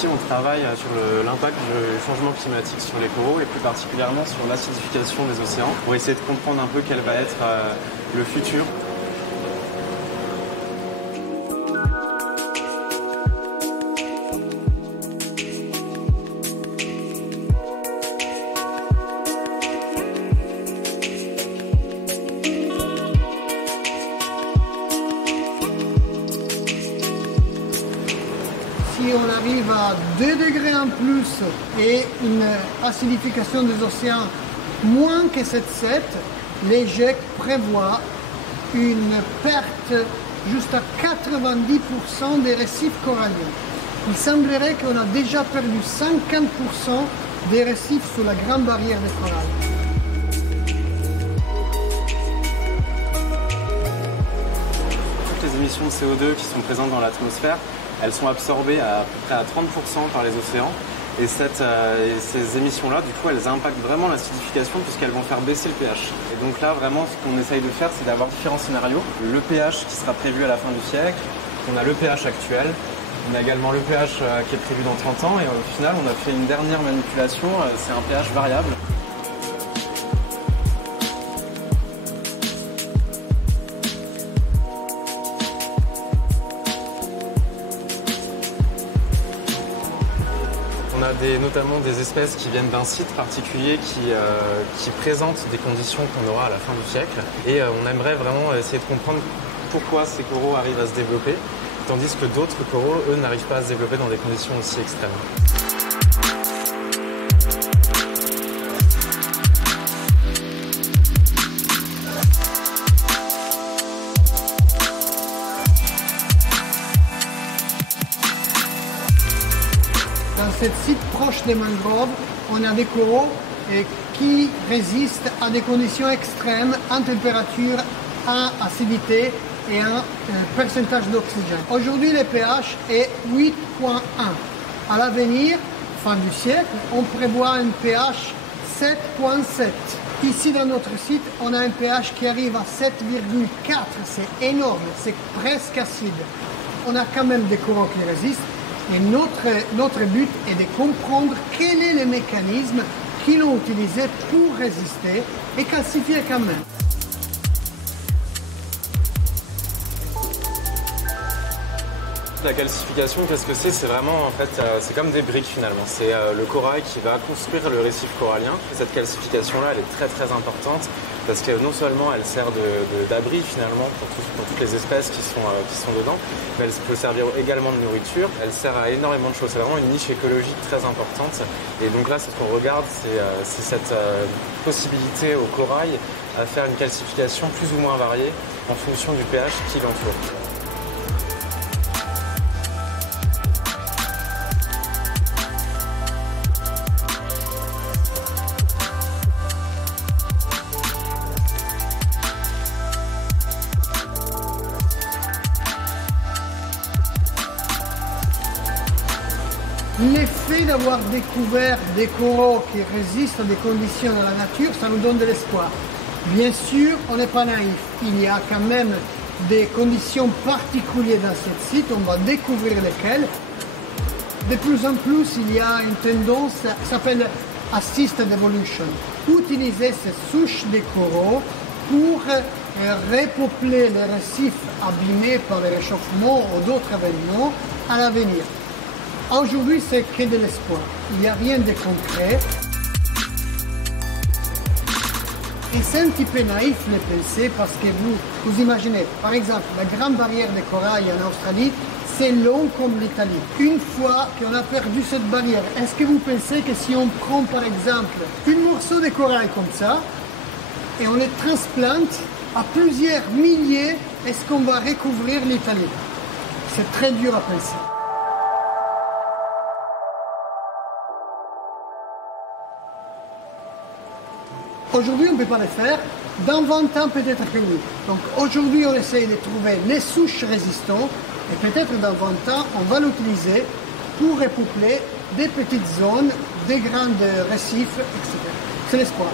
ici, on travaille sur l'impact du changement climatique sur les coraux et plus particulièrement sur l'acidification des océans pour essayer de comprendre un peu quel va être le futur. Si on arrive à 2 degrés en plus et une acidification des océans moins que 7,7, les GIEC prévoient une perte jusqu'à 90% des récifs coralliens. Il semblerait qu'on a déjà perdu 50% des récifs sous la Grande Barrière de Corail. Toutes les émissions de CO2 qui sont présentes dans l'atmosphère, elles sont absorbées à peu près à 30% par les océans. Et ces émissions-là, du coup, elles impactent vraiment l'acidification puisqu'elles vont faire baisser le pH. Et donc là, vraiment, ce qu'on essaye de faire, c'est d'avoir différents scénarios. Le pH qui sera prévu à la fin du siècle, on a le pH actuel, on a également le pH qui est prévu dans 30 ans et au final, on a fait une dernière manipulation, c'est un pH variable. On a notamment des espèces qui viennent d'un site particulier qui présentent des conditions qu'on aura à la fin du siècle. Et on aimerait vraiment essayer de comprendre pourquoi ces coraux arrivent à se développer, tandis que d'autres coraux, eux, n'arrivent pas à se développer dans des conditions aussi extrêmes. Dans ce site proche des mangroves, on a des coraux qui résistent à des conditions extrêmes en température, en acidité et en pourcentage d'oxygène. Aujourd'hui, le pH est 8,1. À l'avenir, fin du siècle, on prévoit un pH 7,7. Ici, dans notre site, on a un pH qui arrive à 7,4. C'est énorme, c'est presque acide. On a quand même des coraux qui résistent. Et notre but est de comprendre quel est le mécanisme qu'ils ont utilisé pour résister et calcifier quand même. La calcification, qu'est-ce que c'est? C'est vraiment, en fait, c'est comme des briques finalement. C'est le corail qui va construire le récif corallien. Cette calcification-là, elle est très très importante parce que non seulement elle sert d'abri finalement pour toutes les espèces qui sont dedans, mais elle peut servir également de nourriture. Elle sert à énormément de choses. C'est vraiment une niche écologique très importante. Et donc là, ce qu'on regarde, c'est cette possibilité au corail à faire une calcification plus ou moins variée en fonction du pH qui l'entoure. L'effet d'avoir découvert des coraux qui résistent à des conditions dans la nature, ça nous donne de l'espoir. Bien sûr, on n'est pas naïf. Il y a quand même des conditions particulières dans ce site. On va découvrir lesquelles. De plus en plus, il y a une tendance qui s'appelle Assisted Evolution. Utiliser ces souches de coraux pour repeupler les récifs abîmés par le réchauffement ou d'autres événements à l'avenir. Aujourd'hui, c'est que de l'espoir. Il n'y a rien de concret. Et c'est un petit peu naïf de penser parce que vous imaginez, par exemple, la Grande Barrière de Corail en Australie, c'est long comme l'Italie. Une fois qu'on a perdu cette barrière, est-ce que vous pensez que si on prend par exemple un morceau de corail comme ça et on le transplante à plusieurs milliers, est-ce qu'on va recouvrir l'Italie? C'est très dur à penser. Aujourd'hui, on ne peut pas le faire. Dans 20 ans, peut-être que oui. Donc aujourd'hui, on essaye de trouver les souches résistantes et peut-être dans 20 ans, on va l'utiliser pour repeupler des petites zones, des grands récifs, etc. C'est l'espoir.